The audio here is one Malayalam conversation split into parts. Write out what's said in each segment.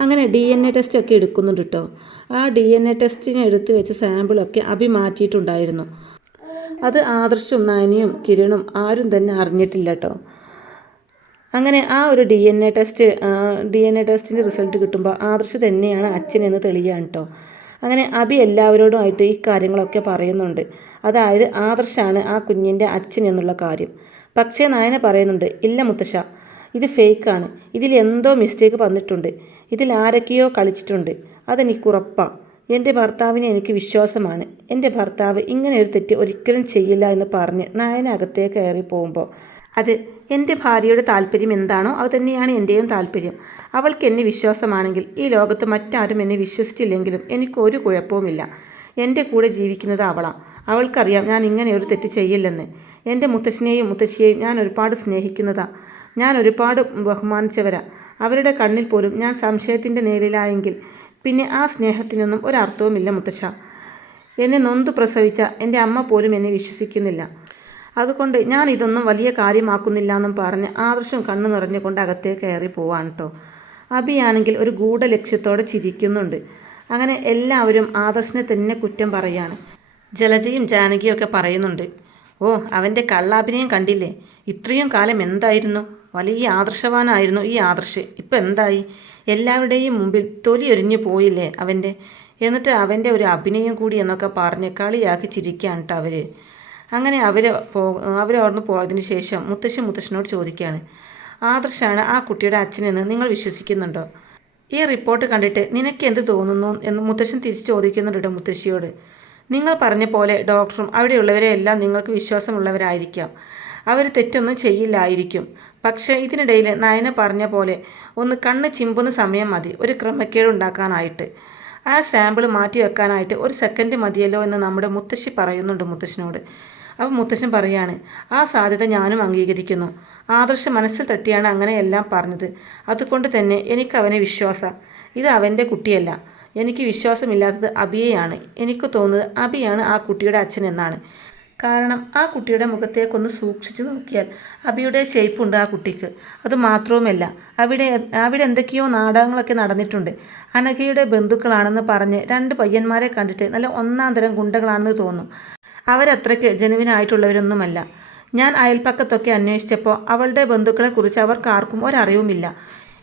അങ്ങനെ ഡി എൻ എ ടെസ്റ്റ് ഒക്കെ എടുക്കുന്നുണ്ട് കേട്ടോ ആ ഡി എൻ എ ടെസ്റ്റിന് എടുത്ത് വെച്ച സാമ്പിളൊക്കെ അഭി മാറ്റിയിട്ടുണ്ടായിരുന്നു. അത് ആദർശും നയനിയും കിരണും ആരും തന്നെ അറിഞ്ഞിട്ടില്ല കേട്ടോ അങ്ങനെ ആ ഒരു D N A test D N A ടെസ്റ്റിന്റെ റിസൾട്ട് കിട്ടുമ്പോൾ ആദർശ് തന്നെയാണ് അച്ഛനെന്ന് തെളിയാണ് കേട്ടോ അങ്ങനെ അഭി എല്ലാവരോടുമായിട്ട് ഈ കാര്യങ്ങളൊക്കെ പറയുന്നുണ്ട്. അതായത് ആദർശാണ് ആ കുഞ്ഞിന്റെ അച്ഛൻ എന്നുള്ള കാര്യം. പക്ഷേ നായന പറയുന്നുണ്ട് ഇല്ല മുത്തശ്ശ ഇത് ഫേക്കാണ്. ഇതിൽ എന്തോ മിസ്റ്റേക്ക് വന്നിട്ടുണ്ട്. ഇതിൽ ആരൊക്കെയോ കളിച്ചിട്ടുണ്ട്. അതെനിക്ക് ഉറപ്പാണ് എന്റെ ഭർത്താവിനെ എനിക്ക് വിശ്വാസമാണ്. എന്റെ ഭർത്താവ് ഇങ്ങനെ ഒരു തെറ്റ് ഒരിക്കലും ചെയ്യില്ല എന്ന് പറഞ്ഞ് നായന അകത്തേക്ക് കയറി പോകുമ്പോൾ അത് എന്റെ ഭാര്യയുടെ താല്പര്യം എന്താണോ അത് തന്നെയാണ് എന്റെയും താല്പര്യം. അവൾക്ക് എന്നെ വിശ്വാസമാണെങ്കിൽ ഈ ലോകത്ത് മറ്റാരും എന്നെ വിശ്വസിച്ചില്ലെങ്കിലും എനിക്കൊരു കുഴപ്പവുമില്ല. എന്റെ കൂടെ ജീവിക്കുന്നത് അവളാണ് അവൾക്കറിയാം ഞാൻ ഇങ്ങനെ ഒരു തെറ്റ് ചെയ്യില്ലെന്ന്. എന്റെ മുത്തശ്ശനെയും മുത്തശ്ശിയെയും ഞാൻ ഒരുപാട് സ്നേഹിക്കുന്നതാ. ഞാൻ ഒരുപാട് ബഹുമാനിച്ചവരാ. അവരുടെ കണ്ണിൽ പോലും ഞാൻ സംശയത്തിന്റെ നേരിലായെങ്കിൽ പിന്നെ ആ സ്നേഹത്തിനൊന്നും ഒരർത്ഥവുമില്ല മുത്തശ്ശ. എന്നെ നൊന്തു പ്രസവിച്ച എന്റെ അമ്മ പോലും എന്നെ വിശ്വസിക്കുന്നില്ല. അതുകൊണ്ട് ഞാൻ ഇതൊന്നും വലിയ കാര്യമാക്കുന്നില്ല എന്നും പറഞ്ഞ് ആദർശം കണ്ണു നിറഞ്ഞുകൊണ്ട് അകത്തേക്ക് കയറി പോവാണ് കേട്ടോ അബിയാണെങ്കിൽ ഒരു ഗൂഢലക്ഷ്യത്തോടെ ചിരിക്കുന്നുണ്ട്. അങ്ങനെ എല്ലാവരും ആദർശനെ തന്നെ കുറ്റം പറയാണ്. ജലജയും ജാനകിയും ഒക്കെ പറയുന്നുണ്ട് ഓ അവന്റെ കള്ളാഭിനയം കണ്ടില്ലേ? ഇത്രയും കാലം എന്തായിരുന്നു? വലിയ ആദർശവാനായിരുന്നു ഈ ആദർശ്. ഇപ്പം എന്തായി? എല്ലാവരുടെയും മുമ്പിൽ തൊലിയൊരിഞ്ഞു പോയില്ലേ അവന്റെ എന്നിട്ട് അവന്റെ ഒരു അഭിനയം കൂടി എന്നൊക്കെ പറഞ്ഞ് കളിയാക്കി ചിരിക്കുകയാണ് കേട്ടോ അവർ അങ്ങനെ അവർ പോ അവരവിടുന്ന് പോയതിന് ശേഷം മുത്തശ്ശൻ മുത്തശ്ശനോട് ചോദിക്കുകയാണ് ആദർശാണ് ആ കുട്ടിയുടെ അച്ഛനെന്ന് നിങ്ങൾ വിശ്വസിക്കുന്നുണ്ടോ? ഈ റിപ്പോർട്ട് കണ്ടിട്ട് നിനക്ക് എന്ത് തോന്നുന്നു? എന്ന് മുത്തശ്ശൻ തിരിച്ച് ചോദിക്കുന്നുണ്ട് മുത്തശ്ശിയോട്. നിങ്ങൾ പറഞ്ഞ പോലെ ഡോക്ടറും അവിടെയുള്ളവരെ എല്ലാം നിങ്ങൾക്ക് വിശ്വാസമുള്ളവരായിരിക്കാം. അവർ തെറ്റൊന്നും ചെയ്യില്ലായിരിക്കും. പക്ഷേ ഇതിനിടയിൽ നയന പറഞ്ഞ പോലെ ഒന്ന് കണ്ണ് ചിമ്പുന്ന സമയം മതി ഒരു ക്രമക്കേട് ഉണ്ടാക്കാനായിട്ട്. ആ സാമ്പിൾ മാറ്റി വെക്കാനായിട്ട് ഒരു സെക്കൻഡ് മതിയല്ലോ എന്ന് നമ്മുടെ മുത്തശ്ശി പറയുന്നുണ്ട് മുത്തശ്ശനോട്. അപ്പോൾ മുത്തശ്ശൻ പറയാണ് ആ സാധ്യത ഞാനും അംഗീകരിക്കുന്നു. ആദർശ മനസ്സിൽ തട്ടിയാണ് അങ്ങനെയെല്ലാം പറഞ്ഞത്. അതുകൊണ്ട് തന്നെ എനിക്ക് അവനെ വിശ്വാസം. ഇത് അവന്റെ കുട്ടിയല്ല. എനിക്ക് വിശ്വാസമില്ലാത്തത് അബിയെയാണ്. എനിക്ക് തോന്നുന്നത് അബിയാണ് ആ കുട്ടിയുടെ അച്ഛൻ എന്നാണ്. കാരണം ആ കുട്ടിയുടെ മുഖത്തേക്കൊന്ന് സൂക്ഷിച്ചു നോക്കിയാൽ അബിയുടെ ഷേപ്പുണ്ട് ആ കുട്ടിക്ക്. അത് മാത്രവുമല്ല അവിടെ അവിടെ എന്തൊക്കെയോ നാടകങ്ങളൊക്കെ നടന്നിട്ടുണ്ട്. അനഘയുടെ ബന്ധുക്കളാണെന്ന് പറഞ്ഞ് രണ്ട് പയ്യന്മാരെ കണ്ടിട്ട് നല്ല ഒന്നാം തരം ഗുണ്ടകളാണെന്ന് തോന്നും. അവരത്രയ്ക്ക് ജനുവിനായിട്ടുള്ളവരൊന്നുമല്ല ഞാൻ അയൽപ്പക്കത്തൊക്കെ അന്വേഷിച്ചപ്പോൾ അവളുടെ ബന്ധുക്കളെക്കുറിച്ച് അവർക്ക് ആർക്കും ഒരറിവുമില്ല.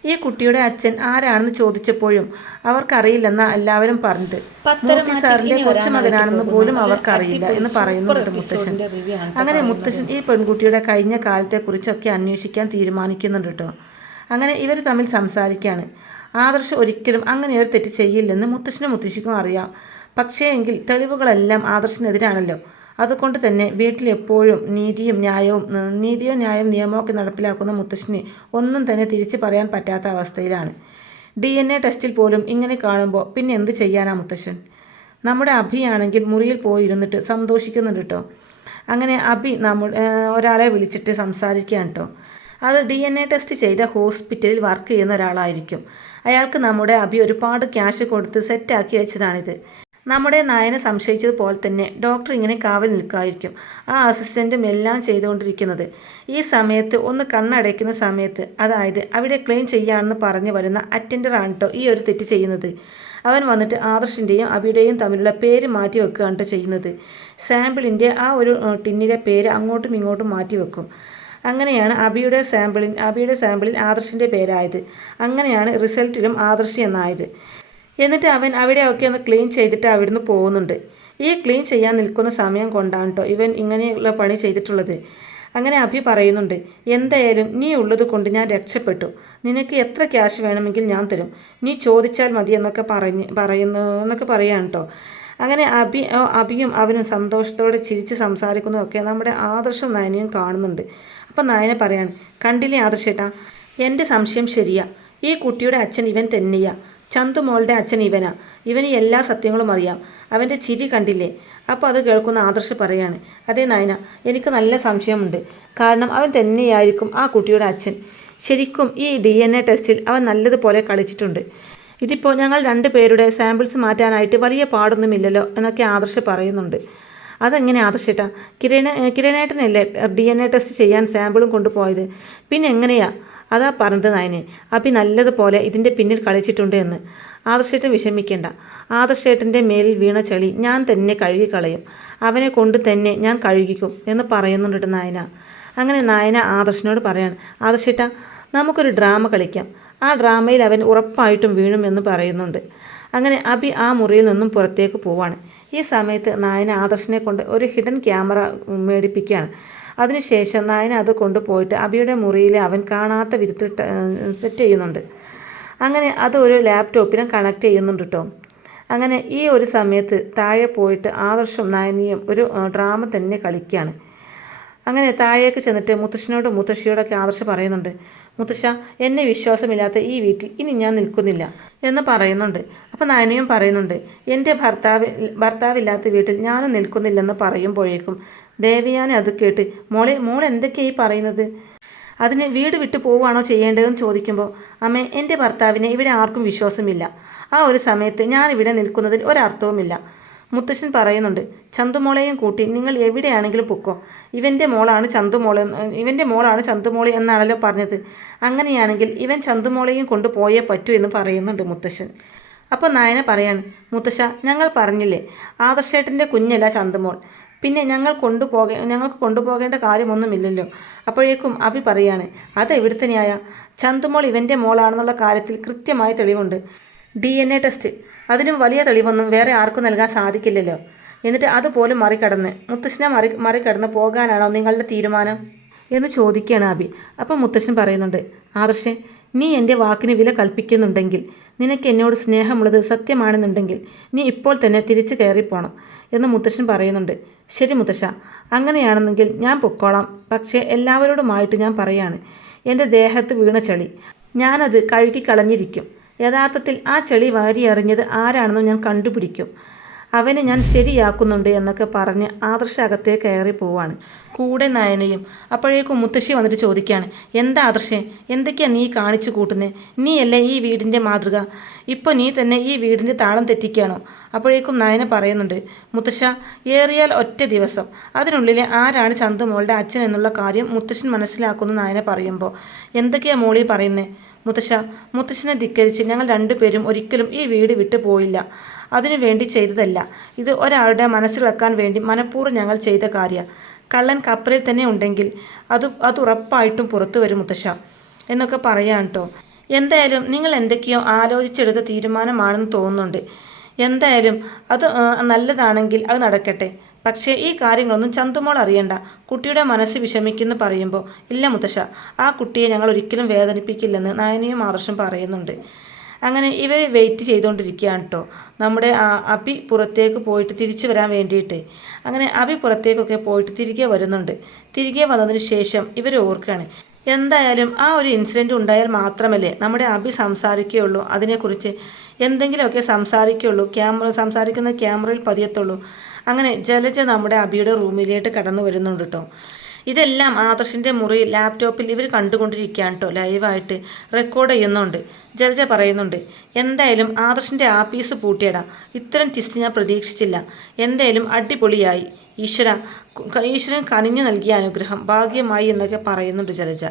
ഈ കുട്ടിയുടെ അച്ഛൻ ആരാണെന്ന് ചോദിച്ചപ്പോഴും അവർക്കറിയില്ലെന്ന എല്ലാവരും പറഞ്ഞത്. മൂർത്തി സാറിന്റെ കൊച്ചുമകനാണെന്ന് പോലും അവർക്കറിയില്ല എന്ന് പറയുന്നുണ്ട് മുത്തശ്ശൻ. അങ്ങനെ മുത്തശ്ശൻ ഈ പെൺകുട്ടിയുടെ കഴിഞ്ഞ കാലത്തെക്കുറിച്ചൊക്കെ അന്വേഷിക്കാൻ തീരുമാനിക്കുന്നുണ്ട് കേട്ടോ. അങ്ങനെ ഇവർ തമ്മിൽ സംസാരിക്കുകയാണ് ആദർശ് ഒരിക്കലും അങ്ങനെ ഒരു തെറ്റ് ചെയ്യില്ലെന്ന് മുത്തശ്ശനും മുത്തശ്ശിക്കും അറിയാം. പക്ഷേ എങ്കിൽ തെളിവുകളെല്ലാം ആദർശിനെതിരാണല്ലോ. അതുകൊണ്ട് തന്നെ വീട്ടിൽ എപ്പോഴും നീതിയും ന്യായവും നീതിയോ ന്യായം നിയമമൊക്കെ നടപ്പിലാക്കുന്ന മുത്തശ്ശിന് ഒന്നും തന്നെ തിരിച്ചു പറയാൻ പറ്റാത്ത അവസ്ഥയിലാണ്. ഡി എൻ എ ടെസ്റ്റിൽ പോലും ഇങ്ങനെ കാണുമ്പോൾ പിന്നെ എന്ത് ചെയ്യാനാ മുത്തശ്ശൻ? നമ്മുടെ അഭിയാണെങ്കിൽ മുറിയിൽ പോയിരുന്നിട്ട് സന്തോഷിക്കുന്നുണ്ട് കേട്ടോ അങ്ങനെ അഭി നമ്മൾ ഒരാളെ വിളിച്ചിട്ട് സംസാരിക്കുകയാണ് കേട്ടോ അത് ഡി എൻ എ ടെസ്റ്റ് ചെയ്ത ഹോസ്പിറ്റലിൽ വർക്ക് ചെയ്യുന്ന ഒരാളായിരിക്കും. അയാൾക്ക് നമ്മുടെ അഭി ഒരുപാട് ക്യാഷ് കൊടുത്ത് സെറ്റാക്കി വെച്ചതാണിത്. നമ്മുടെ നായനെ സംശയിച്ചതുപോലെ തന്നെ ഡോക്ടർ ഇങ്ങനെ കാവൽ നിൽക്കായിരിക്കും. ആ അസിസ്റ്റന്റും എല്ലാം ചെയ്തുകൊണ്ടിരിക്കുന്നത്. ഈ സമയത്ത് ഒന്ന് കണ്ണടയ്ക്കുന്ന സമയത്ത് അതായത് അവിടെ ക്ലെയിം ചെയ്യാണെന്ന് പറഞ്ഞു വരുന്ന അറ്റൻഡറാണ് കേട്ടോ ഈ ഒരു തെറ്റ് ചെയ്യുന്നത്. അവൻ വന്നിട്ട് ആദർശിന്റെയും അബിയുടെയും തമ്മിലുള്ള പേര് മാറ്റി വെക്കുകയാണ് കേട്ടോ ചെയ്യുന്നത്. സാമ്പിളിന്റെ ആ ഒരു ടിന്നിലെ പേര് അങ്ങോട്ടും ഇങ്ങോട്ടും മാറ്റി വെക്കും. അങ്ങനെയാണ് അബിയുടെ സാമ്പിളിൻ അബിയുടെ സാമ്പിളിൽ ആദർശിന്റെ പേരായത്. അങ്ങനെയാണ് റിസൾട്ടിലും ആദർശി എന്നായത്. എന്നിട്ട് അവൻ അവിടെയൊക്കെ ഒന്ന് ക്ലീൻ ചെയ്തിട്ട് അവിടുന്ന് പോകുന്നുണ്ട്. ഈ ക്ലീൻ ചെയ്യാൻ നിൽക്കുന്ന സമയം കൊണ്ടാണ് കേട്ടോ ഇവൻ ഇങ്ങനെയുള്ള പണി ചെയ്തിട്ടുള്ളത്. അങ്ങനെ അഭി പറയുന്നുണ്ട് എന്തായാലും നീ ഉള്ളത് കൊണ്ട് ഞാൻ രക്ഷപ്പെട്ടു. നിനക്ക് എത്ര ക്യാഷ് വേണമെങ്കിൽ ഞാൻ തരും. നീ ചോദിച്ചാൽ മതി എന്നൊക്കെ പറഞ്ഞ് പറയുന്നു എന്നൊക്കെ പറയാണ് കേട്ടോ അങ്ങനെ അഭി അഭിയും അവനും സന്തോഷത്തോടെ ചിരിച്ച് സംസാരിക്കുന്നതൊക്കെ നമ്മുടെ ആദർശം നയനയും കാണുന്നുണ്ട്. അപ്പം നയന പറയാണ് കണ്ടില്ലേ ആദർശേട്ടാ എന്റെ സംശയം ശരിയാ. ഈ കുട്ടിയുടെ അച്ഛൻ ഇവൻ തന്നെയാ ചന്തുമോളുടെ അച്ഛൻ ഇവനാ. ഇവന് എല്ലാ സത്യങ്ങളും അറിയാം. അവന്റെ ചിരി കണ്ടില്ലേ? അപ്പോൾ അത് കേൾക്കുന്ന ആദർശ് പറയാണ് അതേ നായന എനിക്ക് നല്ല സംശയമുണ്ട്. കാരണം അവൻ തന്നെയായിരിക്കും ആ കുട്ടിയുടെ അച്ഛൻ. ശരിക്കും ഈ ഡി എൻ എ ടെസ്റ്റിൽ അവൻ നല്ലതുപോലെ കളിച്ചിട്ടുണ്ട്. ഇതിപ്പോൾ ഞങ്ങൾ രണ്ട് പേരുടെ സാമ്പിൾസ് മാറ്റാനായിട്ട് വലിയ പാടൊന്നുമില്ലല്ലോ എന്നൊക്കെ ആദർശ് പറയുന്നുണ്ട്. അതെങ്ങനെ ആദർശേട്ടാ കിരണ കിരണേട്ടനല്ലേ ഡി എൻ എ ടെസ്റ്റ് ചെയ്യാൻ സാമ്പിളും കൊണ്ടുപോയത്? പിന്നെ എങ്ങനെയാ? അതാ പറഞ്ഞത് നയനെ. അഭി നല്ലതുപോലെ ഇതിന്റെ പിന്നിൽ കളിച്ചിട്ടുണ്ട് എന്ന്. ആദർശേട്ടൻ വിഷമിക്കേണ്ട. ആദർശേട്ടന്റെ മേലിൽ വീണ ചെളി ഞാൻ തന്നെ കഴുകിക്കളയും. അവനെ കൊണ്ട് തന്നെ ഞാൻ കഴുകിക്കും എന്ന് പറയുന്നുണ്ട് നായന. അങ്ങനെ നായന ആദർശനോട് പറയാണ് ആദർശേട്ട നമുക്കൊരു ഡ്രാമ കളിക്കാം. ആ ഡ്രാമയിൽ അവൻ ഉറപ്പായിട്ടും വീഴുമെന്ന് പറയുന്നുണ്ട്. അങ്ങനെ അബി ആ മുറിയിൽ നിന്നും പുറത്തേക്ക് പോവാണ്. ഈ സമയത്ത് നായന ആദർശനെ കൊണ്ട് ഒരു ഹിഡൻ ക്യാമറ മേടിപ്പിക്കുകയാണ്. അതിനുശേഷം നായന അത് കൊണ്ടുപോയിട്ട് അബിയുടെ മുറിയിൽ അവൻ കാണാത്ത വിധത്തിൽ സെറ്റ് ചെയ്യുന്നുണ്ട്. അങ്ങനെ അത് ഒരു ലാപ്ടോപ്പിനും കണക്ട് ചെയ്യുന്നുണ്ട് കേട്ടോ അങ്ങനെ ഈ ഒരു സമയത്ത് താഴെ പോയിട്ട് ആദർശം നയനിയും ഒരു ഡ്രാമ തന്നെ കളിക്കുകയാണ് അങ്ങനെ താഴേക്ക് ചെന്നിട്ട് മുത്തശ്ശനോടും മുത്തശ്ശിയോടൊക്കെ ആദർശം പറയുന്നുണ്ട് മുത്തശ്ശ എന്നെ വിശ്വാസമില്ലാത്ത ഈ വീട്ടിൽ ഇനി ഞാൻ നിൽക്കുന്നില്ല എന്ന് പറയുന്നുണ്ട്. അപ്പം നയനയും പറയുന്നുണ്ട് എന്റെ ഭർത്താവ് ഭർത്താവില്ലാത്ത വീട്ടിൽ ഞാനും നിൽക്കുന്നില്ലെന്ന് പറയുമ്പോഴേക്കും ദേവിയാനെ അത് കേട്ട് മോളെ മോൾ എന്തൊക്കെയായി പറയുന്നത്? അതിന് വീട് വിട്ടു പോവുകയാണോ ചെയ്യേണ്ടതെന്ന് ചോദിക്കുമ്പോൾ അമ്മേ എന്റെ ഭർത്താവിനെ ഇവിടെ ആർക്കും വിശ്വാസമില്ല. ആ ഒരു സമയത്ത് ഞാൻ ഇവിടെ നിൽക്കുന്നതിൽ ഒരർത്ഥവുമില്ല. മുത്തശ്ശൻ പറയുന്നുണ്ട് ചന്തുമോളെയും കൂട്ടി നിങ്ങൾ എവിടെയാണെങ്കിലും പൊക്കോ. ഇവന്റെ മോളാണ് ചന്തുമോളെ ഇവന്റെ മോളാണ് ചന്തുമോളെ എന്നാണല്ലോ പറഞ്ഞത്. അങ്ങനെയാണെങ്കിൽ ഇവൻ ചന്തുമോളെയും കൊണ്ട് പോയേ പറ്റൂ എന്ന് പറയുന്നുണ്ട് മുത്തശ്ശൻ. അപ്പോൾ നായന പറയാണ് മുത്തശ്ശ ഞങ്ങൾ പറഞ്ഞില്ലേ ആദർശേട്ടന്റെ കുഞ്ഞല്ല ചന്തുമോൾ. പിന്നെ ഞങ്ങൾ കൊണ്ടുപോകേ ഞങ്ങൾക്ക് കൊണ്ടുപോകേണ്ട കാര്യമൊന്നുമില്ലല്ലോ. അപ്പോഴേക്കും അഭി പറയാണ് അത് എവിടുത്തെ ന്യായ? ചന്തുമോൾ ഇവന്റെ മോളാണെന്നുള്ള കാര്യത്തിൽ കൃത്യമായ തെളിവുണ്ട്. D N A test. അതിലും വലിയ തെളിവൊന്നും വേറെ ആർക്കും നൽകാൻ സാധിക്കില്ലല്ലോ. എന്നിട്ട് അതുപോലും മറികടന്ന്. മുത്തശ്ശനെ മറി മറികടന്ന് പോകാനാണോ നിങ്ങളുടെ തീരുമാനം? എന്ന് ചോദിക്കുകയാണ് അബി. അപ്പോൾ മുത്തശ്ശൻ പറയുന്നുണ്ട് ആദർശേ നീ എന്റെ വാക്കിന് വില കൽപ്പിക്കുന്നുണ്ടെങ്കിൽ നിനക്ക് എന്നോട് സ്നേഹമുള്ളത് സത്യമാണെന്നുണ്ടെങ്കിൽ നീ ഇപ്പോൾ തന്നെ തിരിച്ചു കയറിപ്പോണം. എന്ന് മുത്തശ്ശൻ പറയുന്നുണ്ട്. ശരി മുത്തശ്ശ അങ്ങനെയാണെന്നെങ്കിൽ ഞാൻ പൊക്കോളാം. പക്ഷേ എല്ലാവരോടുമായിട്ട് ഞാൻ പറയാണ് എന്റെ ദേഹത്ത് വീണ ചളി. ഞാനത് കഴുകിക്കളഞ്ഞിരിക്കും. യഥാർത്ഥത്തിൽ ആ ചെളി വാരി എറിഞ്ഞത് ആരാണെന്ന് ഞാൻ കണ്ടുപിടിക്കും. അവനെ ഞാൻ ശരിയാക്കുന്നുണ്ട് എന്നൊക്കെ പറഞ്ഞ് ആദർശ അകത്തേ കയറി പോവാണ്. കൂടെ നയനയും അപ്പോഴേക്കും മുത്തശ്ശി വന്നിട്ട് ചോദിക്കുകയാണ് എന്താ ആദർശേ എന്തൊക്കെയാ നീ കാണിച്ചു കൂട്ടുന്നത് നീയല്ലേ ഈ വീടിന്റെ മാതൃക? ഇപ്പോൾ നീ തന്നെ ഈ വീടിന്റെ താളം തെറ്റിക്കുകയാണോ അപ്പോഴേക്കും നയന പറയുന്നുണ്ട് മുത്തശ്ശ ഏറിയാൽ ഒറ്റ ദിവസം. അതിനുള്ളിലെ ആരാണ് ചന്തുമോളുടെ അച്ഛൻ എന്നുള്ള കാര്യം മുത്തശ്ശൻ മനസ്സിലാക്കുന്ന നയന പറയുമ്പോൾ എന്തൊക്കെയാ മോളി പറയുന്നേ? മുത്തശ്ശ മുത്തശ്ശനെ ധിക്കരിച്ച് ഞങ്ങൾ രണ്ടുപേരും ഒരിക്കലും ഈ വീട് വിട്ടു പോയില്ല. അതിനു വേണ്ടി ചെയ്തതല്ല. ഇത് ഒരാളുടെ മനസ്സിളക്കാൻ വേണ്ടി മനഃപൂർവം ഞങ്ങൾ ചെയ്ത കാര്യ. കള്ളൻ കപ്പലിൽ തന്നെ ഉണ്ടെങ്കിൽ അത് അത് ഉറപ്പായിട്ടും പുറത്തു വരും മുത്തശ്ശ എന്നൊക്കെ പറയാൻ കേട്ടോ എന്തായാലും നിങ്ങൾ എന്തൊക്കെയോ ആലോചിച്ചെടുത്ത തീരുമാനമാണെന്ന് തോന്നുന്നുണ്ട്. എന്തായാലും അത് നല്ലതാണെങ്കിൽ അത് നടക്കട്ടെ. പക്ഷേ ഈ കാര്യങ്ങളൊന്നും ചന്തുമോൾ അറിയണ്ട. കുട്ടിയുടെ മനസ്സ് വിഷമിക്കുന്നു പറയുമ്പോൾ ഇല്ല മുത്തശ്ശ ആ കുട്ടിയെ ഞങ്ങൾ ഒരിക്കലും വേദനിപ്പിക്കില്ലെന്ന് നയനിയും ആദർശം പറയുന്നുണ്ട്. അങ്ങനെ ഇവർ വെയിറ്റ് ചെയ്തുകൊണ്ടിരിക്കുകയാണ് കേട്ടോ നമ്മുടെ അബി പുറത്തേക്ക് പോയിട്ട് തിരിച്ചു വരാൻ വേണ്ടിയിട്ട്. അങ്ങനെ അബി പുറത്തേക്കൊക്കെ പോയിട്ട് തിരികെ വരുന്നുണ്ട്. തിരികെ വന്നതിന് ശേഷം ഇവർ ഓർക്കുകയാണ്. എന്തായാലും ആ ഒരു ഇൻസിഡന്റ് ഉണ്ടായാൽ മാത്രമല്ലേ നമ്മുടെ അഭി സംസാരിക്കുകയുള്ളൂ. അതിനെക്കുറിച്ച് എന്തെങ്കിലുമൊക്കെ സംസാരിക്കുകയുള്ളൂ. ക്യാമറ സംസാരിക്കുന്ന ക്യാമറയിൽ പതിയത്തുള്ളൂ. അങ്ങനെ ജലജ നമ്മുടെ അബിയുടെ റൂമിലേക്ക് കടന്നു വരുന്നുണ്ട് കേട്ടോ. ഇതെല്ലാം ആദർശിന്റെ മുറി ലാപ്ടോപ്പിൽ ഇവർ കണ്ടുകൊണ്ടിരിക്കുകയാണ് കേട്ടോ. ലൈവായിട്ട് റെക്കോർഡ് ചെയ്യുന്നുണ്ട്. ജലജ പറയുന്നുണ്ട് എന്തായാലും ആദർശിന്റെ പീസ് പൂട്ടിയടാ. ഇത്തരം ടിസ്റ്റ് ഞാൻ പ്രതീക്ഷിച്ചില്ല. എന്തായാലും അടിപൊളിയായി. ഈശ്വര ഈശ്വരൻ കനിഞ്ഞു നൽകിയ അനുഗ്രഹം ഭാഗ്യമായി എന്നൊക്കെ പറയുന്നുണ്ട് ജലജ.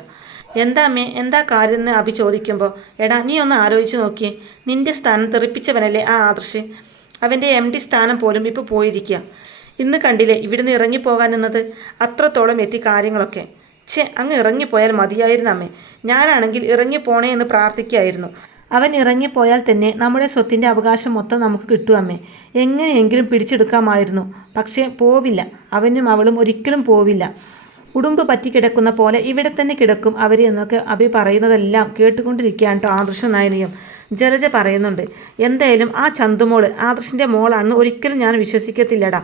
എന്താ അമ്മേ എന്താ കാര്യം എന്ന് അഭി ചോദിക്കുമ്പോൾ എടാ നീ ഒന്ന് ആലോചിച്ച് നോക്കിയേ നിന്റെ സ്ഥാനം തെറിപ്പിച്ചവനല്ലേ ആ ആദർശ്? അവന്റെ എം ഡി സ്ഥാനം പോലും ഇപ്പോൾ പോയിരിക്കുക ഇന്ന് കണ്ടില്ലേ ഇവിടുന്ന് ഇറങ്ങിപ്പോകാൻ എന്നത് അത്രത്തോളം എത്തി കാര്യങ്ങളൊക്കെ. ഛേ അങ്ങ് ഇറങ്ങിപ്പോയാൽ മതിയായിരുന്നു അമ്മേ. ഞാനാണെങ്കിൽ ഇറങ്ങിപ്പോണേ എന്ന് പ്രാർത്ഥിക്കുകയായിരുന്നു അവൻ ഇറങ്ങിപ്പോയാൽ തന്നെ നമ്മുടെ സ്വത്തിന്റെ അവകാശം മൊത്തം നമുക്ക് കിട്ടുമമ്മേ എങ്ങനെയെങ്കിലും പിടിച്ചെടുക്കാമായിരുന്നു. പക്ഷേ പോവില്ല. അവനും അവളും ഒരിക്കലും പോവില്ല. ഉടുമ്പ് പറ്റിക്കിടക്കുന്ന പോലെ ഇവിടെ തന്നെ കിടക്കും അവർ എന്നൊക്കെ അഭി പറയുന്നതെല്ലാം കേട്ടുകൊണ്ടിരിക്കുകയാണ് കേട്ടോ ആദർശ നായനിയും. ജലജ പറയുന്നുണ്ട് എന്തായാലും ആ ചന്തുമോൾ ആദർശിന്റെ മോളാണെന്ന് ഒരിക്കലും ഞാൻ വിശ്വസിക്കത്തില്ലടാ.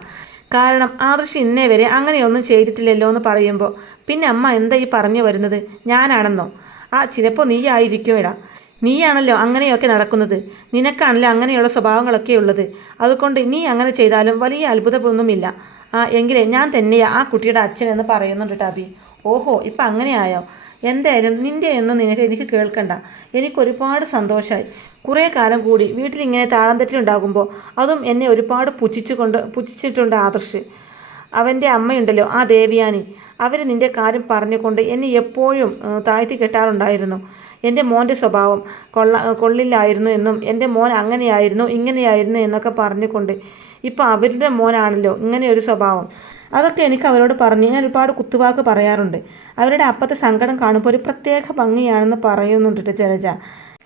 കാരണം ആദർശ് ഇന്നേ വരെ അങ്ങനെയൊന്നും ചെയ്തിട്ടില്ലല്ലോ എന്ന് പറയുമ്പോൾ പിന്നെ അമ്മ എന്താ ഈ പറഞ്ഞു വരുന്നത്? ഞാനാണെന്നോ? ആ ചിലപ്പോൾ നീ ആയിരിക്കും എടാ നീയാണല്ലോ അങ്ങനെയൊക്കെ നടക്കുന്നത്. നിനക്കാണല്ലോ അങ്ങനെയുള്ള സ്വഭാവങ്ങളൊക്കെ ഉള്ളത്. അതുകൊണ്ട് നീ അങ്ങനെ ചെയ്താലും വലിയ അത്ഭുതമൊന്നുമില്ല ആ എങ്കിലേ ഞാൻ തന്നെയാ ആ കുട്ടിയുടെ അച്ഛൻ എന്ന് പറയുന്നുണ്ട് ടാബി. ഓഹോ ഇപ്പം അങ്ങനെയായോ? എന്തായാലും നിന്റെ ഒന്നും നിനക്ക് എനിക്ക് കേൾക്കണ്ട. എനിക്കൊരുപാട് സന്തോഷമായി കുറേ കാലം കൂടി വീട്ടിലിങ്ങനെ താളം തെറ്റിലുണ്ടാകുമ്പോൾ അതും എന്നെ ഒരുപാട് പുച്ഛിച്ചുകൊണ്ട് പുച്ഛിച്ചിട്ടുണ്ട് ആദർശ്. അവന്റെ അമ്മയുണ്ടല്ലോ ആ ദേവിയാനി. അവർ നിന്റെ കാര്യം പറഞ്ഞുകൊണ്ട് എന്നെ എപ്പോഴും താഴ്ത്തി കെട്ടാറുണ്ടായിരുന്നു. എന്റെ മോന്റെ സ്വഭാവം കൊള്ള കൊള്ളില്ലായിരുന്നു എന്നും എന്റെ മോൻ അങ്ങനെയായിരുന്നു ഇങ്ങനെയായിരുന്നു എന്നൊക്കെ പറഞ്ഞുകൊണ്ട് ഇപ്പോൾ അവരുടെ മോനാണല്ലോ ഇങ്ങനെ ഒരു സ്വഭാവം. അതൊക്കെ എനിക്ക് അവരോട് പറഞ്ഞ് ഞാൻ ഒരുപാട് കുത്തുവാക്ക് പറയാറുണ്ട്. അവരുടെ അപ്പത്തെ സങ്കടം കാണുമ്പോൾ ഒരു പ്രത്യേക ഭംഗിയാണെന്ന് പറയുന്നുണ്ട് ചരജ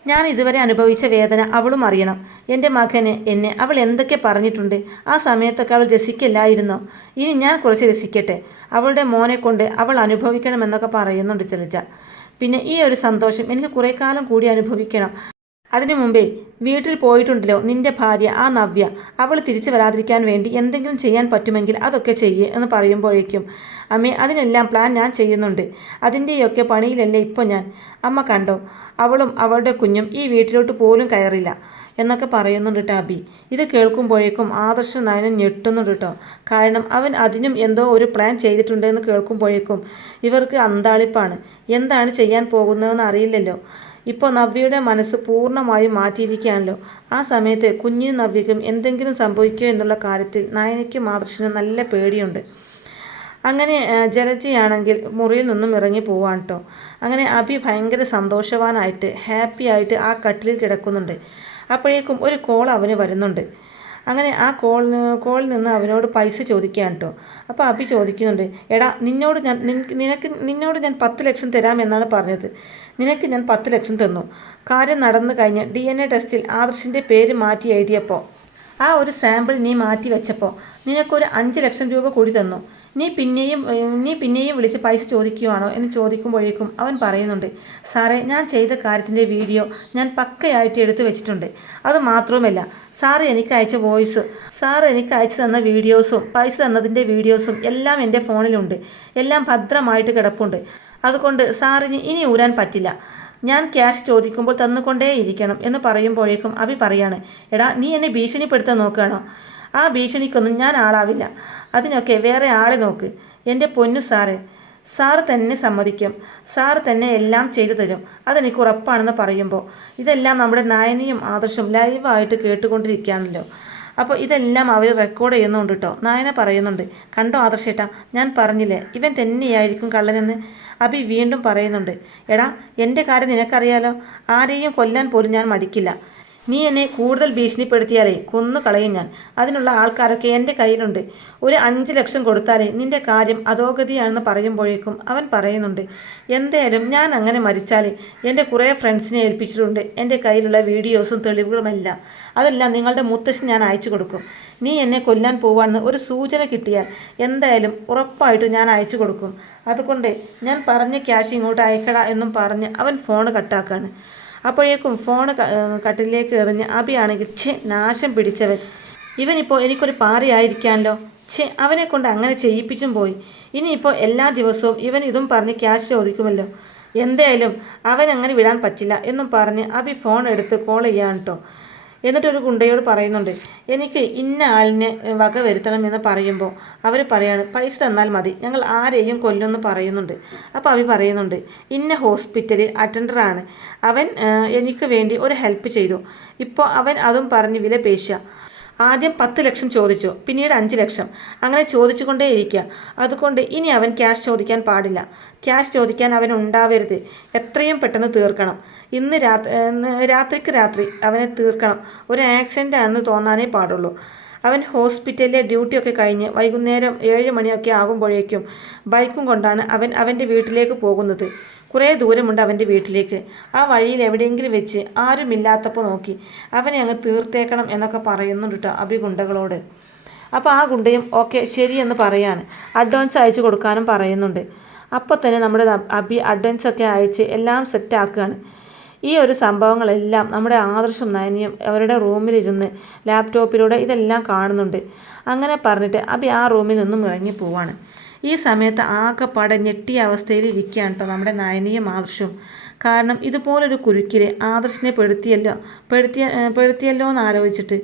ഞാൻ ഇതുവരെ അനുഭവിച്ച വേദന അവളും അറിയണം. എന്റെ മകന് എന്നെ അവൾ എന്തൊക്കെ പറഞ്ഞിട്ടുണ്ട് ആ സമയത്തൊക്കെ അവൾ രസിക്കില്ലായിരുന്നോ? ഇനി ഞാൻ കുറച്ച് രസിക്കട്ടെ. അവളുടെ മോനെ കൊണ്ട് അവൾ അനുഭവിക്കണമെന്നൊക്കെ പറയുന്നുണ്ട് ജലജ. പിന്നെ ഈ ഒരു സന്തോഷം എനിക്ക് കുറേ കാലം കൂടി അനുഭവിക്കണം. അതിനു മുമ്പേ വീട്ടിൽ പോയിട്ടുണ്ടല്ലോ നിന്റെ ഭാര്യ ആ നവ്യ. അവൾ തിരിച്ചു വരാതിരിക്കാൻ വേണ്ടി എന്തെങ്കിലും ചെയ്യാൻ പറ്റുമെങ്കിൽ അതൊക്കെ ചെയ്യേ എന്ന് പറയുമ്പോഴേക്കും അമ്മേ അതിനെല്ലാം പ്ലാൻ ഞാൻ ചെയ്യുന്നുണ്ട്. അതിന്റെയൊക്കെ പണിയിലല്ലേ ഇപ്പോൾ ഞാൻ? അമ്മ കണ്ടോ? അവളും അവളുടെ കുഞ്ഞും ഈ വീട്ടിലോട്ട് പോലും കയറില്ല എന്നൊക്കെ പറയുന്നുണ്ട് കേട്ടോ അബി ഇത് കേൾക്കുമ്പോഴേക്കും ആദർശ നയനം ഞെട്ടുന്നുണ്ട് കേട്ടോ. കാരണം അവൻ അതിനും എന്തോ ഒരു പ്ലാൻ ചെയ്തിട്ടുണ്ടെന്ന് കേൾക്കുമ്പോഴേക്കും ഇവർക്ക് അന്താളിപ്പാണ്. എന്താണ് ചെയ്യാൻ പോകുന്നതെന്ന് അറിയില്ലല്ലോ. ഇപ്പോൾ നവ്യയുടെ മനസ്സ് പൂർണമായും മാറ്റിയിരിക്കുകയാണല്ലോ. ആ സമയത്ത് കുഞ്ഞിനും നവ്യക്കും എന്തെങ്കിലും സംഭവിക്കുമോ എന്നുള്ള കാര്യത്തിൽ നയനയ്ക്കും ആദർശനും നല്ല പേടിയുണ്ട്. അങ്ങനെ ജലജിയാണെങ്കിൽ മുറിയിൽ നിന്നും ഇറങ്ങി പോവാണ് കേട്ടോ അങ്ങനെ അഭി ഭയങ്കര സന്തോഷവാനായിട്ട് ഹാപ്പി ആയിട്ട് ആ കട്ടിലിൽ കിടക്കുന്നുണ്ട്. അപ്പോഴേക്കും ഒരു കോൾ അവന് വരുന്നുണ്ട്. അങ്ങനെ ആ കോൾ കോളിൽ നിന്ന് അവനോട് പൈസ ചോദിക്കുകയാണ് കേട്ടോ അപ്പോൾ അഭി ചോദിക്കുന്നുണ്ട് എടാ നിന്നോട് ഞാൻ നിനക്ക് നിന്നോട് ഞാൻ പത്ത് ലക്ഷം തരാമെന്നാണ് പറഞ്ഞത്. നിനക്ക് ഞാൻ പത്ത് ലക്ഷം തന്നു. കാര്യം നടന്നു കഴിഞ്ഞ് ഡി എൻ എ ടെസ്റ്റിൽ ആദർശിന്റെ പേര് മാറ്റി എഴുതിയപ്പോൾ ആ ഒരു സാമ്പിൾ നീ മാറ്റി വെച്ചപ്പോൾ നിനക്കൊരു അഞ്ച് ലക്ഷം രൂപ കൂടി തന്നു. നീ പിന്നെയും നീ പിന്നെയും വിളിച്ച് പൈസ ചോദിക്കുവാണോ എന്ന് ചോദിക്കുമ്പോഴേക്കും അവൻ പറയുന്നുണ്ട് സാറേ ഞാൻ ചെയ്ത കാര്യത്തിന്റെ വീഡിയോ ഞാൻ പക്കയായിട്ട് എടുത്തു വെച്ചിട്ടുണ്ട്. അത് മാത്രവുമല്ല സാറ് എനിക്ക് അയച്ച വോയിസ് സാറ് എനിക്ക് അയച്ചു തന്ന വീഡിയോസും പൈസ തന്നതിന്റെ വീഡിയോസും എല്ലാം എന്റെ ഫോണിലുണ്ട്. എല്ലാം ഭദ്രമായിട്ട് കിടപ്പുണ്ട്. അതുകൊണ്ട് സാറിന് ഇനി ഊരാൻ പറ്റില്ല. ഞാൻ ക്യാഷ് ചോദിക്കുമ്പോൾ തന്നുകൊണ്ടേ ഇരിക്കണം എന്ന് പറയുമ്പോഴേക്കും അഭി പറയാണ് എടാ നീ എന്നെ ഭീഷണിപ്പെടുത്താൻ നോക്കുകയാണോ? ആ ഭീഷണിക്കൊന്നും ഞാൻ ആളാവില്ല. അതിനൊക്കെ വേറെ ആളെ നോക്ക്. എന്റെ പൊന്നു സാറേ സാർ തന്നെ സമ്മതിക്കും. സാർ തന്നെ എല്ലാം ചെയ്തു തരും. അതെനിക്ക് ഉറപ്പാണെന്ന് പറയുമ്പോൾ ഇതെല്ലാം നമ്മുടെ നായനയും ആദർശവും ലൈവായിട്ട് കേട്ടുകൊണ്ടിരിക്കുകയാണല്ലോ. അപ്പോൾ ഇതെല്ലാം അവർ റെക്കോർഡ് ചെയ്യുന്നുണ്ട് കേട്ടോ നായന പറയുന്നുണ്ട് കണ്ടോ ആദർശേട്ടാ ഞാൻ പറഞ്ഞില്ലേ ഇവൻ തന്നെയായിരിക്കും കള്ളനെന്ന്? അഭി വീണ്ടും പറയുന്നുണ്ട് എടാ എന്റെ കാര്യം നിനക്കറിയാലോ? ആരെയും കൊല്ലാൻ പോലും ഞാൻ മടിക്കില്ല. നീ എന്നെ കൂടുതൽ ഭീഷണിപ്പെടുത്തിയാലേ കൊന്നു കളയും ഞാൻ. അതിനുള്ള ആൾക്കാരൊക്കെ എന്റെ കയ്യിലുണ്ട്. ഒരു അഞ്ച് ലക്ഷം കൊടുത്താലേ നിന്റെ കാര്യം അധോഗതിയാണെന്ന് പറയുമ്പോഴേക്കും അവൻ പറയുന്നുണ്ട് എന്തായാലും ഞാൻ അങ്ങനെ മരിച്ചാലേ എന്റെ കുറേ ഫ്രണ്ട്സിനെ ഏൽപ്പിച്ചിട്ടുണ്ട്. എന്റെ കയ്യിലുള്ള വീഡിയോസും തെളിവുകളുമെല്ലാം. അതെല്ലാം നിങ്ങളുടെ മുത്തശ്ശൻ ഞാൻ അയച്ചു കൊടുക്കും. നീ എന്നെ കൊല്ലാൻ പോവാണെന്ന് ഒരു സൂചന കിട്ടിയാൽ എന്തായാലും ഉറപ്പായിട്ട് ഞാൻ അയച്ചു കൊടുക്കും. അതുകൊണ്ട് ഞാൻ പറഞ്ഞ ക്യാഷ് ഇങ്ങോട്ട് അയക്കടാ എന്നും പറഞ്ഞ് അവൻ ഫോൺ കട്ടാക്കാണ്. അപ്പോഴേക്കും ഫോൺ കട്ടിലേക്ക് എറിഞ്ഞ് അബിയാണെങ്കിൽ ഛേ നാശം പിടിച്ചവൻ. ഇവനിപ്പോൾ എനിക്കൊരു പാറയായിരിക്കാമല്ലോ ഛേ അവനെ കൊണ്ട് അങ്ങനെ ചെയ്യിപ്പിച്ചും പോയി. ഇനിയിപ്പോൾ എല്ലാ ദിവസവും ഇവൻ ഇതും പറഞ്ഞ് ക്യാഷ് ചോദിക്കുമല്ലോ. എന്തായാലും അവൻ അങ്ങനെ വിടാൻ പറ്റില്ല എന്നും പറഞ്ഞ് അബി ഫോൺ എടുത്ത് കോൾ ചെയ്യാൻ കേട്ടോ എന്നിട്ടൊരു ഗുണ്ടയോട് പറയുന്നുണ്ട് എനിക്ക് ഇന്ന ആളിനെ വക വരുത്തണം എന്ന് പറയുമ്പോൾ അവർ പറയാണ് പൈസ തന്നാൽ മതി ഞങ്ങൾ ആരെയും കൊല്ലുമെന്ന് പറയുന്നുണ്ട്. അപ്പോൾ അവർ പറയുന്നുണ്ട് ഇന്ന ഹോസ്പിറ്റലിൽ അറ്റൻഡറാണ് അവൻ എനിക്ക് വേണ്ടി ഒരു ഹെൽപ്പ് ചെയ്തു. ഇപ്പോൾ അവൻ അതും പറഞ്ഞ് വില പേശുക ആദ്യം പത്ത് ലക്ഷം ചോദിച്ചു പിന്നീട് അഞ്ച് ലക്ഷം. അങ്ങനെ ചോദിച്ചുകൊണ്ടേയിരിക്കുക. അതുകൊണ്ട് ഇനി അവൻ ക്യാഷ് ചോദിക്കാൻ പാടില്ല. ക്യാഷ് ചോദിക്കാൻ അവൻ ഉണ്ടാവരുത്. എത്രയും പെട്ടെന്ന് തീർക്കണം. ഇന്ന് രാത്രി രാത്രിക്ക് രാത്രി അവനെ തീർക്കണം. ഒരു ആക്സിഡന്റ് ആണെന്ന് തോന്നാനേ പാടുള്ളൂ. അവൻ ഹോസ്പിറ്റലിലെ ഡ്യൂട്ടിയൊക്കെ കഴിഞ്ഞ് വൈകുന്നേരം ഏഴ് മണിയൊക്കെ ആകുമ്പോഴേക്കും ബൈക്കും കൊണ്ടാണ് അവൻ അവന്റെ വീട്ടിലേക്ക് പോകുന്നത്. കുറേ ദൂരമുണ്ട് അവന്റെ വീട്ടിലേക്ക്. ആ വഴിയിൽ എവിടെയെങ്കിലും വെച്ച് ആരുമില്ലാത്തപ്പോൾ നോക്കി. അവനെ അങ്ങ് തീർത്തേക്കണം എന്നൊക്കെ പറയുന്നുണ്ട് കേട്ടോ അഭി ഗുണ്ടകളോട്. അപ്പോൾ ആ ഗുണ്ടയും ഓക്കെ ശരിയെന്ന് പറയാണ്. അഡ്വാൻസ് അയച്ചു കൊടുക്കാനും പറയുന്നുണ്ട്. അപ്പോൾ തന്നെ നമ്മുടെ അഭി അഡ്വാൻസ് ഒക്കെ അയച്ച് എല്ലാം സെറ്റാക്കുകയാണ് ഈ ഒരു സംഭവങ്ങളെല്ലാം നമ്മുടെ ആദർശം നയനിയും അവരുടെ റൂമിലിരുന്ന് ലാപ്ടോപ്പിലൂടെ ഇതെല്ലാം കാണുന്നുണ്ട്. അങ്ങനെ പറഞ്ഞിട്ട് അഭി ആ റൂമിൽ നിന്നും ഇറങ്ങി പോവാണ്. ഈ സമയത്ത് ആകെപ്പാടെ ഞെട്ടിയ അവസ്ഥയിൽ ഇരിക്കുകയാണ് കേട്ടോ നമ്മുടെ നയനിയും ആദർശവും കാരണം ഇതുപോലൊരു കുരുക്കിലെ ആദർശിനെ പെടുത്തിയല്ലോ പെടുത്തിയ പെടുത്തിയല്ലോ എന്ന് ആലോചിച്ചിട്ട്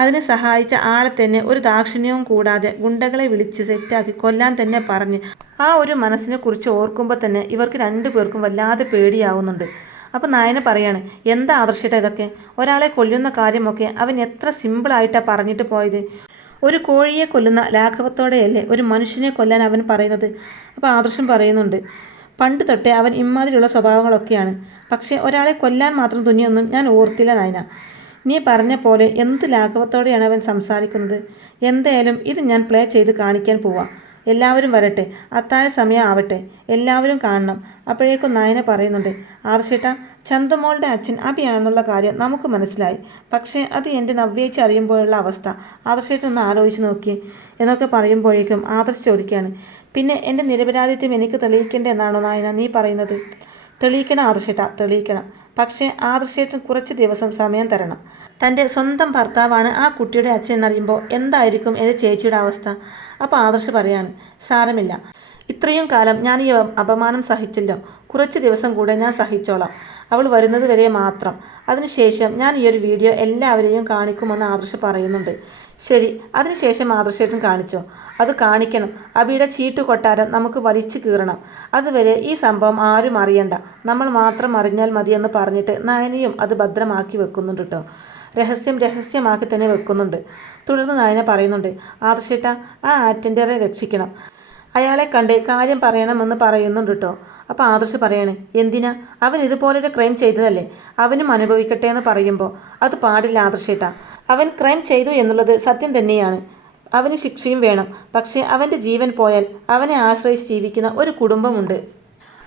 അതിനെ സഹായിച്ച ആളെ തന്നെ ഒരു ദാക്ഷിണ്യവും കൂടാതെ ഗുണ്ടകളെ വിളിച്ച് സെറ്റാക്കി കൊല്ലാൻ തന്നെ പറഞ്ഞ് ആ ഒരു മനസ്സിനെ കുറിച്ച് ഓർക്കുമ്പോൾ തന്നെ ഇവർക്ക് രണ്ടു പേർക്കും വല്ലാതെ പേടിയാവുന്നുണ്ട്. അപ്പോൾ നായന പറയാണ് എന്താ ആദർശിട്ട ഇതൊക്കെ? ഒരാളെ കൊല്ലുന്ന കാര്യമൊക്കെ അവൻ എത്ര സിമ്പിളായിട്ടാണ് പറഞ്ഞിട്ട് പോയത്? ഒരു കോഴിയെ കൊല്ലുന്ന ലാഘവത്തോടെയല്ലേ ഒരു മനുഷ്യനെ കൊല്ലാൻ അവൻ പറയുന്നത്? അപ്പോൾ ആദർശം പറയുന്നുണ്ട്. പണ്ട് തൊട്ടേ അവൻ ഇമ്മാതിരിയുള്ള സ്വഭാവങ്ങളൊക്കെയാണ്. പക്ഷേ ഒരാളെ കൊല്ലാൻ മാത്രം തുനിയൊന്നും ഞാൻ ഓർത്തില്ല നായന. നീ പറഞ്ഞ പോലെ എന്ത് ലാഘവത്തോടെയാണ് അവൻ സംസാരിക്കുന്നത്? എന്തായാലും ഇത് ഞാൻ പ്ലേ ചെയ്ത് കാണിക്കാൻ പോവാം. എല്ലാവരും വരട്ടെ. അത്താഴ സമയം ആവട്ടെ എല്ലാവരും കാണണം. അപ്പോഴേക്കും നായന പറയുന്നുണ്ട് ആദർശേട്ട ചന്തുമോളുടെ അച്ഛൻ അഭിയാണെന്നുള്ള കാര്യം നമുക്ക് മനസ്സിലായി. പക്ഷേ അത് എന്റെ നവ്യേച്ച് അറിയുമ്പോഴുള്ള അവസ്ഥ. ആദർശേട്ടൻ ഒന്ന് ആലോചിച്ച് നോക്കി എന്നൊക്കെ പറയുമ്പോഴേക്കും ആദർശ് ചോദിക്കുകയാണ്. പിന്നെ എന്റെ നിരപരാധിത്വം എനിക്ക് തെളിയിക്കേണ്ട എന്നാണോ നായന നീ പറയുന്നത്? തെളിയിക്കണം ആദർശേട്ട തെളിയിക്കണം. പക്ഷേ ആദർശേട്ടൻ കുറച്ച് ദിവസം സമയം തരണം. തന്റെ സ്വന്തം ഭർത്താവാണ് ആ കുട്ടിയുടെ അച്ഛൻ എന്നറിയുമ്പോൾ എന്തായിരിക്കും എന്റെ ചേച്ചിയുടെ അവസ്ഥ? അപ്പോൾ ആദർശ് പറയാണ് സാരമില്ല. ഇത്രയും കാലം ഞാൻ ഈ അപമാനം സഹിച്ചല്ലോ. കുറച്ച് ദിവസം കൂടെ ഞാൻ സഹിച്ചോളാം. അവൾ വരുന്നത് വരെ മാത്രം. അതിനുശേഷം ഞാൻ ഈ ഒരു വീഡിയോ എല്ലാവരെയും കാണിക്കുമെന്ന് ആദർശ് പറയുന്നുണ്ട്. ശരി അതിനുശേഷം ആദർശേട്ടൻ കാണിച്ചോ. അത് കാണിക്കണം. അബിയുടെ ചീട്ട് കൊട്ടാരം നമുക്ക് വലിച്ചു കീറണം. അതുവരെ ഈ സംഭവം ആരും അറിയണ്ട. നമ്മൾ മാത്രം അറിഞ്ഞാൽ മതിയെന്ന് പറഞ്ഞിട്ട് നയനയും അത് ഭദ്രമാക്കി വെക്കുന്നുണ്ട് കേട്ടോ. രഹസ്യം രഹസ്യമാക്കി തന്നെ വെക്കുന്നുണ്ട്. തുടർന്ന് നയന പറയുന്നുണ്ട് ആദർശേട്ട ആ ആറ്റൻഡറെ രക്ഷിക്കണം. അയാളെ കണ്ട് കാര്യം പറയണമെന്ന് പറയുന്നുണ്ട് കേട്ടോ അപ്പോൾ ആദർശ് പറയാണ് എന്തിനാ? അവൻ ഇതുപോലൊരു ക്രൈം ചെയ്തതല്ലേ? അവനും അനുഭവിക്കട്ടെ എന്ന് പറയുമ്പോൾ അത് പാടില്ല ആദർശേട്ടാ. അവൻ ക്രൈം ചെയ്തു എന്നുള്ളത് സത്യം തന്നെയാണ്. അവന് ശിക്ഷയും വേണം. പക്ഷേ അവന്റെ ജീവൻ പോയാൽ അവനെ ആശ്രയിച്ച് ജീവിക്കുന്ന ഒരു കുടുംബമുണ്ട്.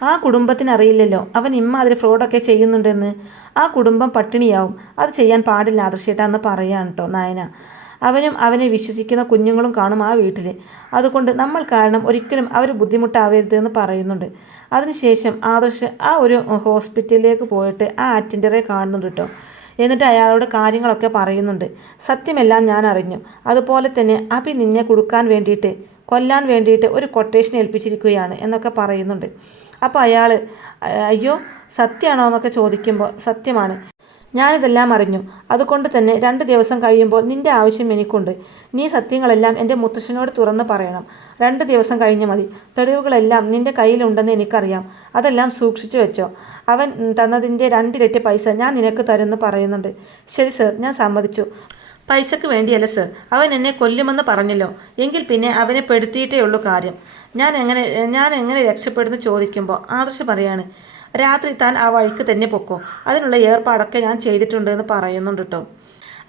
ആ കുടുംബത്തിന് അറിയില്ലല്ലോ അവൻ ഇമ്മാതിരി ഫ്രോഡൊക്കെ ചെയ്യുന്നുണ്ടെന്ന്. ആ കുടുംബം പട്ടിണിയാവും. അത് ചെയ്യാൻ പാടില്ല ആദർശേട്ടാ എന്ന് പറയാണ് കേട്ടോ നായന. അവനും അവനെ വിശ്വസിക്കുന്ന കുഞ്ഞുങ്ങളും കാണും ആ വീട്ടിൽ അതുകൊണ്ട് നമ്മൾ കാരണം ഒരിക്കലും അവർ ബുദ്ധിമുട്ടാവരുത് എന്ന് പറയുന്നുണ്ട്. അതിനുശേഷം ആദർശ് ആ ഒരു ഹോസ്പിറ്റലിലേക്ക് പോയിട്ട് ആ അറ്റൻഡറെ കാണുന്നുണ്ട് കേട്ടോ എന്നിട്ട് അയാളോട് കാര്യങ്ങളൊക്കെ പറയുന്നുണ്ട്. സത്യമെല്ലാം ഞാൻ അറിഞ്ഞു. അതുപോലെ തന്നെ അഭി നിന്നെ കൊടുക്കാൻ വേണ്ടിയിട്ട് കൊല്ലാൻ വേണ്ടിയിട്ട് ഒരു കൊട്ടേഷൻ ഏൽപ്പിച്ചിരിക്കുകയാണ് എന്നൊക്കെ പറയുന്നുണ്ട്. അപ്പോൾ അയാൾ അയ്യോ സത്യമാണോ എന്നൊക്കെ ചോദിക്കുമ്പോൾ സത്യമാണ്. ഞാനിതെല്ലാം അറിഞ്ഞു. അതുകൊണ്ട് തന്നെ രണ്ട് ദിവസം കഴിയുമ്പോൾ നിന്റെ ആവശ്യം എനിക്കുണ്ട്. നീ സത്യങ്ങളെല്ലാം എന്റെ മുത്തശ്ശനോട് തുറന്ന് പറയണം. രണ്ട് ദിവസം കഴിഞ്ഞ് മതി. തെളിവുകളെല്ലാം നിന്റെ കയ്യിലുണ്ടെന്ന് എനിക്കറിയാം. അതെല്ലാം സൂക്ഷിച്ചു വെച്ചോ. അവൻ തന്നതിന്റെ രണ്ടിരട്ടി പൈസ ഞാൻ നിനക്ക് തരുമെന്ന് പറയുന്നുണ്ട്. ശരി സർ ഞാൻ സമ്മതിച്ചു. പൈസക്ക് വേണ്ടിയല്ല സർ. അവൻ എന്നെ കൊല്ലുമെന്ന് പറഞ്ഞല്ലോ. എങ്കിൽ പിന്നെ അവനെ പെടുത്തിയിട്ടേ ഉള്ളൂ കാര്യം. ഞാൻ എങ്ങനെ ഞാൻ എങ്ങനെ രക്ഷപ്പെടുന്നു ചോദിക്കുമ്പോൾ ആദർശ് പറയാണ് രാത്രി താൻ ആ വഴിക്ക് തന്നെ പൊക്കോ. അതിനുള്ള ഏർപ്പാടൊക്കെ ഞാൻ ചെയ്തിട്ടുണ്ട് എന്ന് പറയുന്നുണ്ട് കേട്ടോ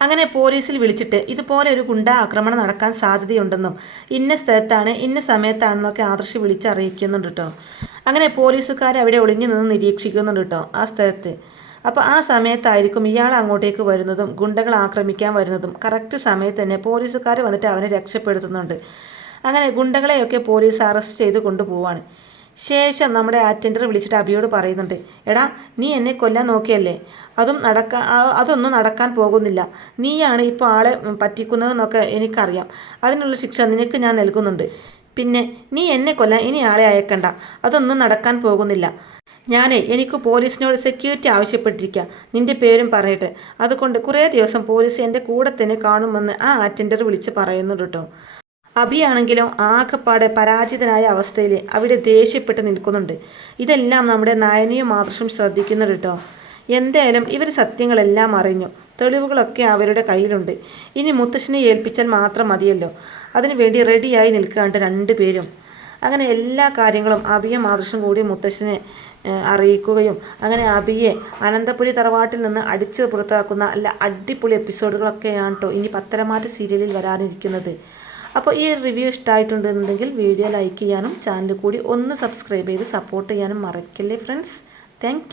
അങ്ങനെ പോലീസിൽ വിളിച്ചിട്ട് ഇതുപോലെ ഒരു ഗുണ്ട ആക്രമണം നടക്കാൻ സാധ്യതയുണ്ടെന്നും ഇന്ന സ്ഥലത്താണ് ഇന്ന സമയത്താണെന്നൊക്കെ ആദർശ് വിളിച്ചറിയിക്കുന്നുണ്ട് കേട്ടോ അങ്ങനെ പോലീസുകാർ അവിടെ ഒളിഞ്ഞു നിന്ന് നിരീക്ഷിക്കുന്നുണ്ട് കേട്ടോ ആ സ്ഥലത്ത്. അപ്പോൾ ആ സമയത്തായിരിക്കും ഇയാൾ അങ്ങോട്ടേക്ക് വരുന്നതും ഗുണ്ടകൾ ആക്രമിക്കാൻ വരുന്നതും കറക്റ്റ് സമയത്ത് തന്നെ പോലീസുകാർ വന്നിട്ട് അവനെ രക്ഷപ്പെടുത്തുന്നുണ്ട്. അങ്ങനെ ഗുണ്ടകളെയൊക്കെ പോലീസ് അറസ്റ്റ് ചെയ്ത് കൊണ്ടുപോവാണ്. ശേഷം നമ്മുടെ അറ്റൻഡർ വിളിച്ചിട്ട് അബിയോട് പറയുന്നുണ്ട് എടാ നീ എന്നെ കൊല്ലാൻ നോക്കിയല്ലേ? അതും നടക്കാൻ അതൊന്നും നടക്കാൻ പോകുന്നില്ല. നീയാണ് ഇപ്പോൾ ആളെ പറ്റിക്കുന്നതെന്നൊക്കെ എനിക്കറിയാം. അതിനുള്ള ശിക്ഷ നിനക്ക് ഞാൻ നൽകുന്നുണ്ട്. പിന്നെ നീ എന്നെ കൊല്ലാൻ ഇനി ആളെ അയക്കണ്ട. അതൊന്നും നടക്കാൻ പോകുന്നില്ല. ഞാനേ എനിക്ക് പോലീസിനോട് സെക്യൂരിറ്റി ആവശ്യപ്പെട്ടിരിക്കുക നിന്റെ പേരും പറഞ്ഞിട്ട്. അതുകൊണ്ട് കുറേ ദിവസം പോലീസ് എന്റെ കൂടെ തന്നെ കാണുമെന്ന് ആ അറ്റൻഡർ വിളിച്ച് പറയുന്നുണ്ട് കേട്ടോ അഭിയാണെങ്കിലും ആകെപ്പാടെ പരാജിതനായ അവസ്ഥയിൽ അവിടെ ദേഷ്യപ്പെട്ട് നിൽക്കുന്നുണ്ട്. ഇതെല്ലാം നമ്മുടെ നയനിയും ആദർശം ശ്രദ്ധിക്കുന്നുണ്ട് കേട്ടോ. എന്തായാലും ഇവർ സത്യങ്ങളെല്ലാം അറിഞ്ഞു. തെളിവുകളൊക്കെ അവരുടെ കയ്യിലുണ്ട്. ഇനി മുത്തശ്ശനെ ഏൽപ്പിച്ചാൽ മാത്രം മതിയല്ലോ. അതിനുവേണ്ടി റെഡിയായി നിൽക്കാണ്ട് രണ്ടുപേരും അങ്ങനെ എല്ലാ കാര്യങ്ങളും അഭിയും ആദർശം കൂടി മുത്തശ്ശനെ അറിയിക്കുകയും അങ്ങനെ അഭിയെ അനന്തപുരി തറവാട്ടിൽ നിന്ന് അടിച്ചു പുറത്താക്കുന്ന അല്ല അടിപൊളി എപ്പിസോഡുകളൊക്കെയാണ് കേട്ടോ ഇനി പത്തരമാറ്റ സീരിയലിൽ വരാനിരിക്കുന്നത്. അപ്പോൾ ഈ റിവ്യൂ ഇഷ്ടമായിട്ടുണ്ടെന്നുണ്ടെങ്കിൽ വീഡിയോ ലൈക്ക് ചെയ്യാനും ചാനൽ കൂടി ഒന്ന് സബ്സ്ക്രൈബ് ചെയ്ത് സപ്പോർട്ട് ചെയ്യാനും മറക്കല്ലേ ഫ്രണ്ട്സ് താങ്ക്